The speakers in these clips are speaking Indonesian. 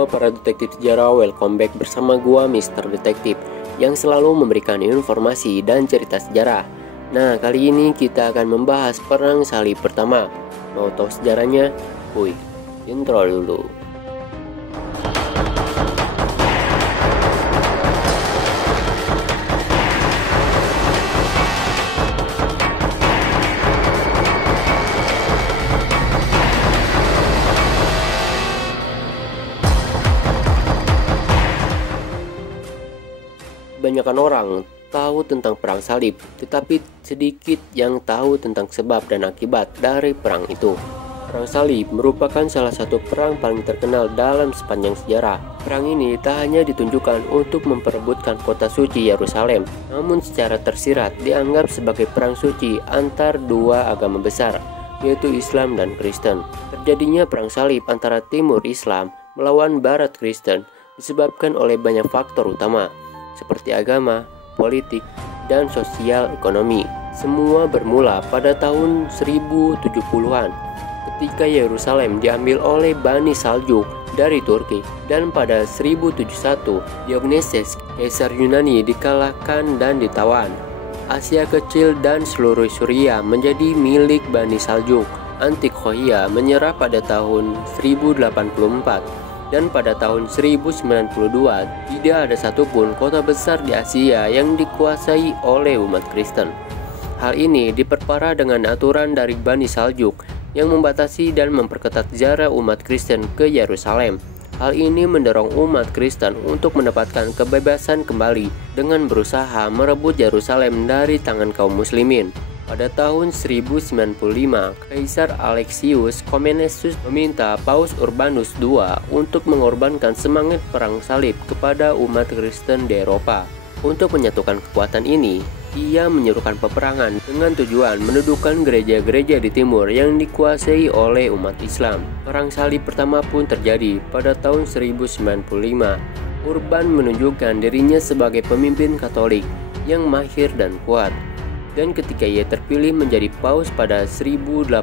Halo para detektif sejarah, welcome back bersama gua Mr. Detektif yang selalu memberikan informasi dan cerita sejarah. Nah, kali ini kita akan membahas Perang Salib Pertama. Mau tahu sejarahnya? Wih, intro dulu. Kebanyakan orang tahu tentang perang salib, tetapi sedikit yang tahu tentang sebab dan akibat dari perang itu. Perang salib merupakan salah satu perang paling terkenal dalam sepanjang sejarah. Perang ini tak hanya ditunjukkan untuk memperebutkan kota suci Yerusalem, namun secara tersirat dianggap sebagai perang suci antar dua agama besar, yaitu Islam dan Kristen. Terjadinya perang salib antara Timur Islam melawan Barat Kristen disebabkan oleh banyak faktor utama, seperti agama, politik, dan sosial ekonomi. Semua bermula pada tahun 1070-an ketika Yerusalem diambil oleh Bani Saljuk dari Turki, dan pada 1071 Diogneses, kaisar Yunani, dikalahkan dan ditawan. Asia Kecil dan seluruh Suriah menjadi milik Bani Saljuk. Antiokhia menyerah pada tahun 1084. Dan pada tahun 1092 tidak ada satupun kota besar di Asia yang dikuasai oleh umat Kristen. Hal ini diperparah dengan aturan dari Bani Saljuk yang membatasi dan memperketat jarak umat Kristen ke Yerusalem. Hal ini mendorong umat Kristen untuk mendapatkan kebebasan kembali dengan berusaha merebut Yerusalem dari tangan kaum muslimin. Pada tahun 1095, Kaisar Alexius Komnenos meminta Paus Urbanus II untuk mengorbankan semangat perang salib kepada umat Kristen di Eropa. Untuk menyatukan kekuatan ini, ia menyerukan peperangan dengan tujuan mendudukan gereja-gereja di timur yang dikuasai oleh umat Islam. Perang salib pertama pun terjadi pada tahun 1095. Urban menunjukkan dirinya sebagai pemimpin Katolik yang mahir dan kuat. Dan ketika ia terpilih menjadi paus pada 1088,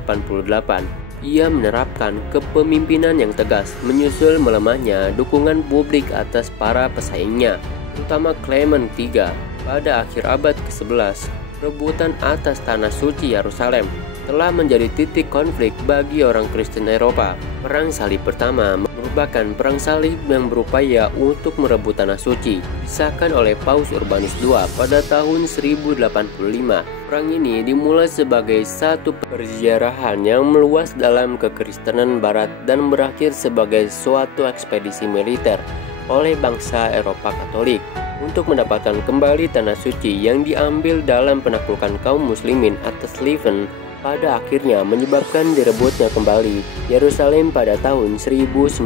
ia menerapkan kepemimpinan yang tegas, menyusul melemahnya dukungan publik atas para pesaingnya, terutama Clement III. Pada akhir abad ke-11, rebutan atas tanah suci Yerusalem telah menjadi titik konflik bagi orang Kristen Eropa. Perang Salib Pertama merupakan perang salib yang berupaya untuk merebut tanah suci, disahkan oleh Paus Urbanus II pada tahun 1085. Perang ini dimulai sebagai satu perziarahan yang meluas dalam kekristenan barat dan berakhir sebagai suatu ekspedisi militer oleh bangsa Eropa Katolik untuk mendapatkan kembali tanah suci yang diambil dalam penaklukan kaum muslimin atas Lieven. Pada akhirnya menyebabkan direbutnya kembali Yerusalem pada tahun 1099,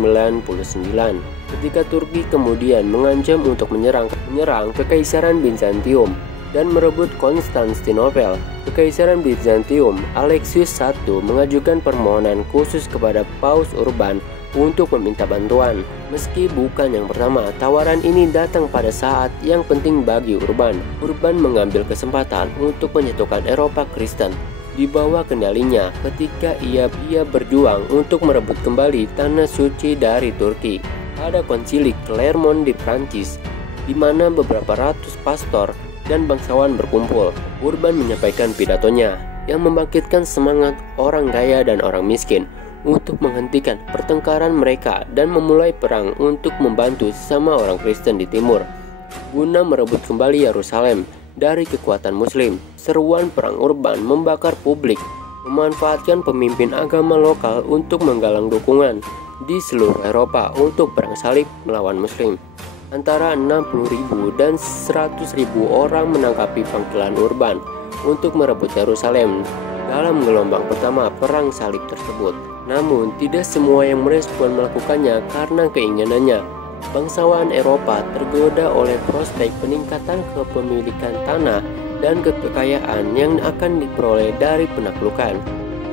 ketika Turki kemudian mengancam untuk menyerang Kekaisaran Bizantium dan merebut Konstantinopel. Kekaisaran Bizantium, Alexius I mengajukan permohonan khusus kepada Paus Urban untuk meminta bantuan. Meski bukan yang pertama, tawaran ini datang pada saat yang penting bagi Urban. Urban mengambil kesempatan untuk menyatukan Eropa Kristen di bawah kendalinya ketika ia berjuang untuk merebut kembali tanah suci dari Turki. Pada konsili Clermont di Prancis, di mana beberapa ratus pastor dan bangsawan berkumpul, Urban menyampaikan pidatonya yang membangkitkan semangat orang kaya dan orang miskin untuk menghentikan pertengkaran mereka dan memulai perang untuk membantu sesama orang Kristen di timur guna merebut kembali Yerusalem dari kekuatan muslim. Seruan perang Urban membakar publik, memanfaatkan pemimpin agama lokal untuk menggalang dukungan di seluruh Eropa untuk perang salib melawan muslim. Antara 60.000 dan 100.000 orang menanggapi panggilan Urban untuk merebut Yerusalem dalam gelombang pertama perang salib tersebut. Namun tidak semua yang merespon melakukannya karena keinginannya. Bangsawan Eropa tergoda oleh prospek peningkatan kepemilikan tanah dan kekayaan yang akan diperoleh dari penaklukan.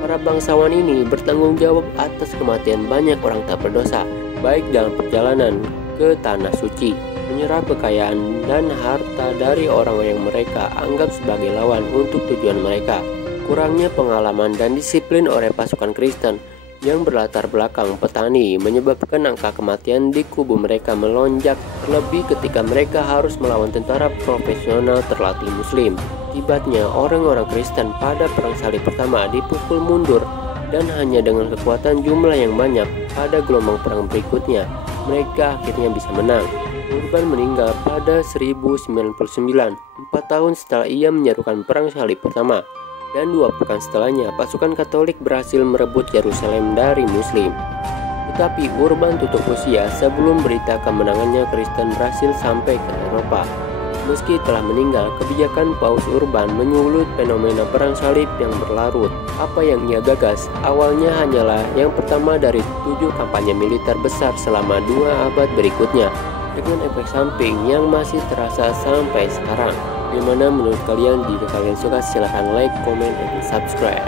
Para bangsawan ini bertanggung jawab atas kematian banyak orang tak berdosa, baik dalam perjalanan ke tanah suci, menyerap kekayaan dan harta dari orang yang mereka anggap sebagai lawan untuk tujuan mereka. Kurangnya pengalaman dan disiplin oleh pasukan Kristen yang berlatar belakang petani, menyebabkan angka kematian di kubu mereka melonjak, terlebih ketika mereka harus melawan tentara profesional terlatih Muslim. Akibatnya, orang-orang Kristen pada Perang Salib pertama dipukul mundur, dan hanya dengan kekuatan jumlah yang banyak pada gelombang perang berikutnya, mereka akhirnya bisa menang. Urban meninggal pada 1099, 4 tahun setelah ia menyerukan Perang Salib pertama. Dan 2 pekan setelahnya, pasukan Katolik berhasil merebut Yerusalem dari Muslim. Tetapi Urban tutup usia sebelum berita kemenangannya Kristen berhasil sampai ke Eropa. Meski telah meninggal, kebijakan Paus Urban menyulut fenomena Perang Salib yang berlarut. Apa yang ia gagas awalnya hanyalah yang pertama dari 7 kampanye militer besar selama 2 abad berikutnya, dengan efek samping yang masih terasa sampai sekarang. Bagaimana menurut kalian? Jika kalian suka silahkan like, comment, dan subscribe.